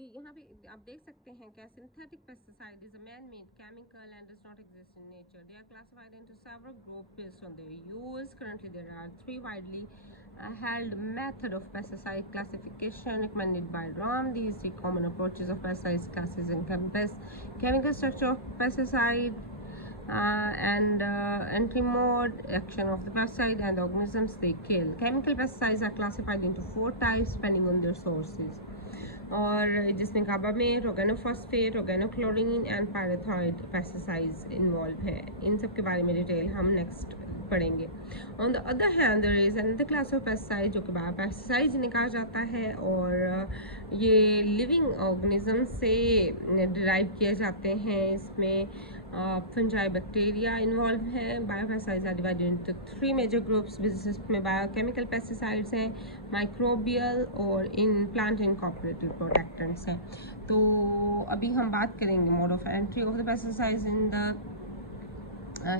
जी, यहाँ पे आप देख सकते हैं कि synthetic pesticide is a man-made chemical and does not exist in nature. They are classified into several groups based on their use. Currently, there are three widely held method of pesticide classification recommended by ROM. These three common approaches of pesticides classes encompass chemical structure of pesticide, and entry mode, action of the pesticide, and the organisms they kill. Chemical pesticides are classified into four types depending on their sources, और जिसमें carbamate, organophosphate, organochlorine and pyrethroid pesticides involve हैं. इन सब के बारे में detail हम next पढ़ेंगे. On the other hand there is another class of pesticide जो कि बायोपेस्टिसाइड्स निकाला जाता है, और ये लिविंग ऑर्गेनिज्म से डिराइव किए जाते हैं. इसमें फंजाई बैक्टीरिया इन्वॉल्व है. Biopesticides are divided into three major groups, जिसमें बायोकेमिकल पेस्टिसाइड्स हैं, माइक्रोबियल और इन प्लांट इनकॉर्पोरेटेड प्रोटेक्टेंट्स हैं. तो अभी हम बात करेंगे mode of entry of the pesticides in the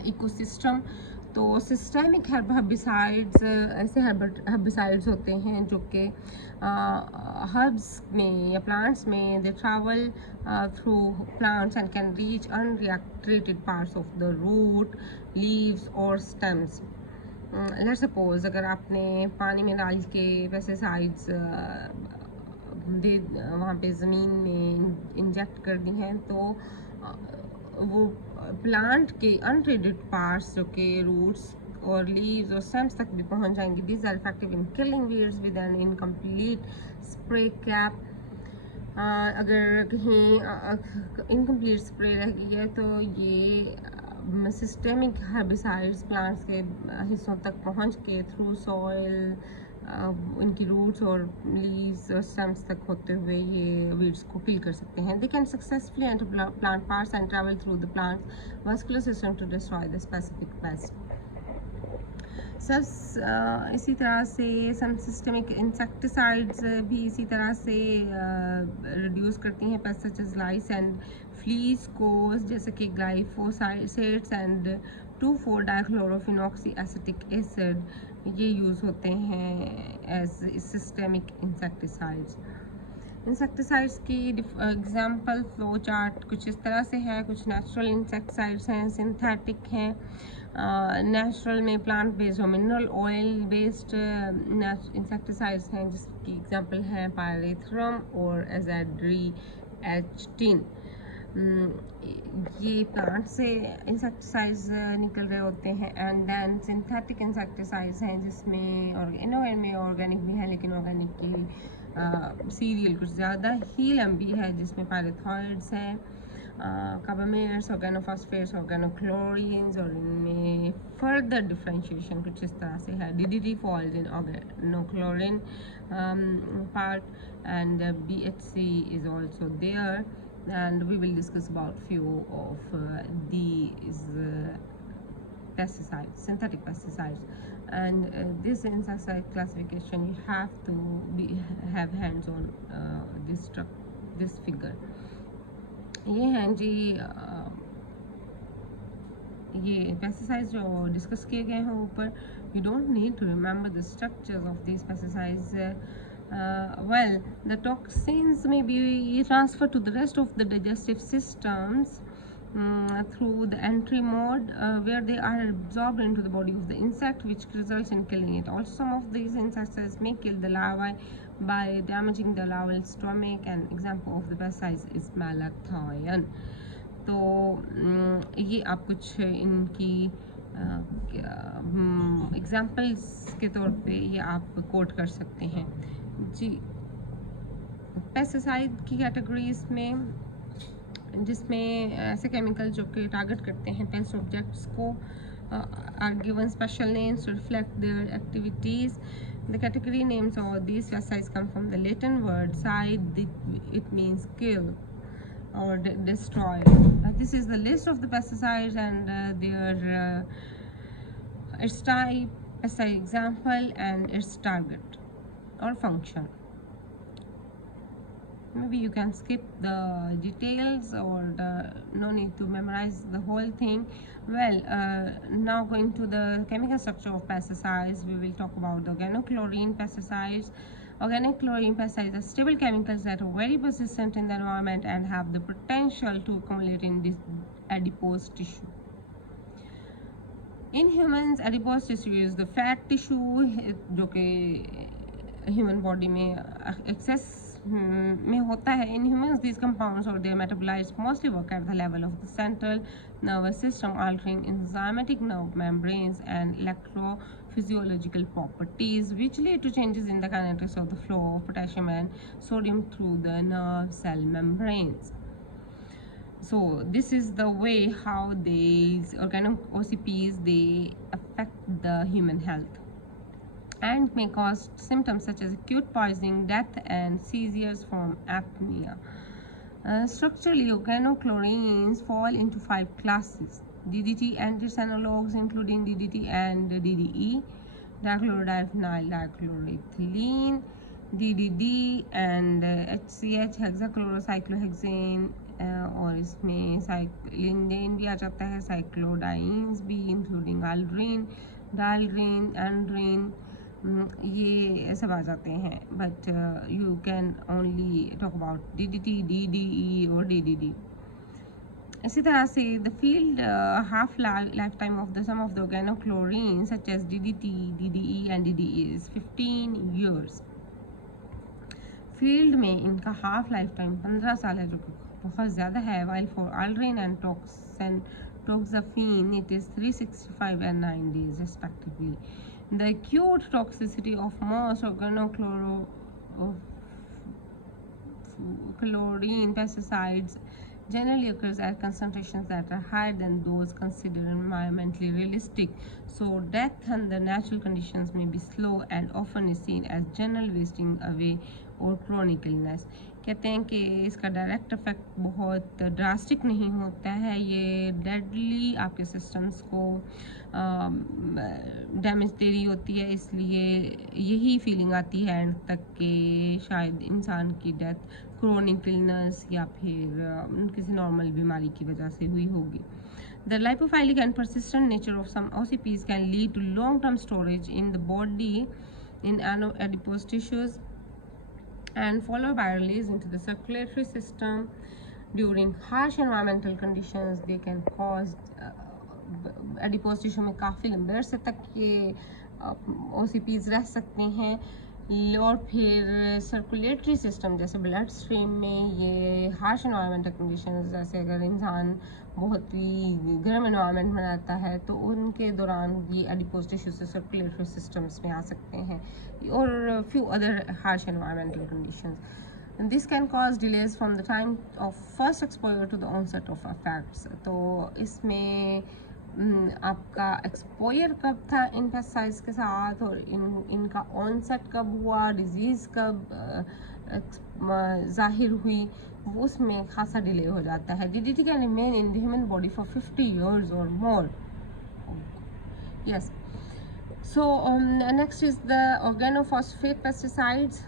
ecosystem. तो सिस्टेमिक हर्बिसाइड्स ऐसे हर्बिसाइड्स होते हैं जो कि हर्ब्स में या प्लांट्स में they travel through plants and can reach unreacted parts of the root, leaves और स्टेम्स. लेट्स सपोज अगर आपने पानी में डाल के पेस्टिसाइड्स वहाँ पे ज़मीन में इंजेक्ट कर दी हैं, तो वो प्लांट के अनट्रीटेड पार्ट्स जो कि रूट्स और लीव्स और स्टेम्स तक भी पहुंच जाएंगे. This are effective in killing weeds with an incomplete spray cap. अगर कहीं इनकम्प्लीट स्प्रे रह गई है तो ये सिस्टेमिक हर्बिसाइड्स प्लांट्स के हिस्सों तक पहुंच के थ्रू सॉइल इनकी रूट्स और लीव्स और स्टेम्स तक होते हुए ये वीड्स को किल कर सकते हैं. They can successfully enter plant parts and travel through the plant vascular system to destroy the specific pest. इसी तरह से सम सिस्टमिक इंसेक्टिसाइड्स भी इसी तरह से रिड्यूस करती हैं pest such as lice and fleas को, जैसे कि glyphosates and two four dichlorophenoxy acetic acid ये यूज़ होते हैं एज सिस्टेमिक इंसेक्टिसाइड्स. इंसेक्टिसाइड्स की एग्जांपल फ्लो चार्ट कुछ इस तरह से है. कुछ नेचुरल इंसेक्टिसाइड्स हैं, सिंथेटिक हैं. नेचुरल में प्लांट बेस्ड और मिनरल ऑयल बेस्ड इंसेक्टिसाइड्स हैं, जिसकी एग्जांपल है पायरेथ्रम और एजाड्री-H10. ये प्लांट से इंसेक्टिसाइड्स निकल रहे होते हैं. एंड देन सिंथेटिक इंसेक्टिसाइड्स हैं जिसमें में ऑर्गेनिक भी है, लेकिन ऑर्गेनिक की सीरियल कुछ ज़्यादा ही लंबी है, जिसमें पायरेथॉइड्स हैं, कार्बामेट्स, ऑर्गेनोफॉस्फेट्स, ऑर्गेनोक्लोरीन्स, और इनमें फर्दर डिफ्रेंशिएशन कुछ इस तरह से है. DDT falls in organochlorine part and BHC is also there, and we will discuss about few of these pesticides, synthetic pesticides. And this insecticide classification you have to have hands on this figure. ये हैं जी ये pesticides जो discuss किए गए हैं ऊपर. You don't need to remember the structures of these pesticides. Well, the toxins may be transferred to the rest of the digestive systems through the entry mode, where they are absorbed into the body of the insect, which results in killing it. Also, some of these insecticides may kill the larvae by damaging the larval stomach. An example of the pesticides is malathion. तो ये आप कुछ इनकी examples के तौर पे ये आप कोट कर सकते हैं जी. पेस्टिसाइड की कैटेगरीज में, जिसमें ऐसे केमिकल जो कि टारगेट करते हैं पेस्ट ऑब्जेक्ट्स को, are given special names to reflect their activities. The category names of these pesticides come from the Latin word cide. It means kill or destroy. This is the list of the pesticides and their its type, pesticide example, and its target or function. Maybe you can skip the details, or no need to memorize the whole thing. Well, now going to the chemical structure of pesticides, we will talk about the organochlorine pesticides. Organic chlorine pesticides are stable chemicals that are very persistent in the environment and have the potential to accumulate in this adipose tissue. In humans, adipose tissue is the fat tissue जो कि human body में excess में होता है. In humans, these compounds or their metabolites mostly work at the level of the central nervous system, altering enzymatic nerve membranes and electrophysiological properties, which lead to changes in the kinetics of the flow of potassium and sodium through the nerve cell membranes. So this is the way how these organic OCPs they affect the human health and may cause symptoms such as acute poisoning, death, and seizures from apnea. Structurally, organochlorines fall into 5 classes: DDT antisennologues, including DDT and DDE, dichlorodiphényl dichloroethylene, DDD and HCH hexachlorocyclohexane, और इसमें साइक्लिंडेन भी आ जाता है, साइक्लोडाइंस भी, including आल्ड्रीन, डालड्रीन, एंड्रीन, ये सब आ जाते हैं. But you can only talk about DDT, DDE और DDD. इसी तरह से the field half life time of the sum of the organochlorine such as DDT, DDE and DDE is 15 years. Field में इनका हाफ लाइफ टाइम 15 साल है, जो कि बहुत ज़्यादा है. While for aldrin and toxaphene it is 365 and 9 days respectively. The acute toxicity of most organochlorine pesticides generally occurs at concentrations that are higher than those considered environmentally realistic. So death under natural conditions may be slow and often is seen as general wasting away और chronic illness. कहते हैं कि इसका direct effect बहुत drastic नहीं होता है, ये डेडली आपके सिस्टम्स को डैमेज दे रही होती है. इसलिए यही फीलिंग आती है एंड तक कि शायद इंसान की डेथ क्रोनिक इलनेस या फिर किसी नॉर्मल बीमारी की वजह से हुई होगी. The lipophilic and persistent nature of some OCPs can lead to long-term storage in the body in adipose tissues and followed by release into the circulatory system. During harsh environmental conditions, they can cause adipose tissue में काफ़ी लंबे अरसे तक ये OCPs रह सकते हैं. और फिर सर्कुलेटरी सिस्टम जैसे ब्लड स्ट्रीम में ये हार्श एनवायरमेंटल कंडीशंस, जैसे अगर इंसान बहुत ही गर्म एनवायरनमेंट में रहता है तो उनके दौरान ये एडिपोज टिश्यू से सर्कुलेटरी सिस्टम्स में आ सकते हैं, और few other harsh environmental conditions. This can cause delays from the time of first exposure to the onset of effects. तो इसमें आपका एक्सपोजर कब था इन पेस्टिसाइड्स के साथ और इनका ऑनसेट कब हुआ, डिजीज़ कब ज़ाहिर हुई, उसमें खासा डिले हो जाता है. DDT can remain in the human body for 50 years or more. Yes. So next is the organophosphate pesticides.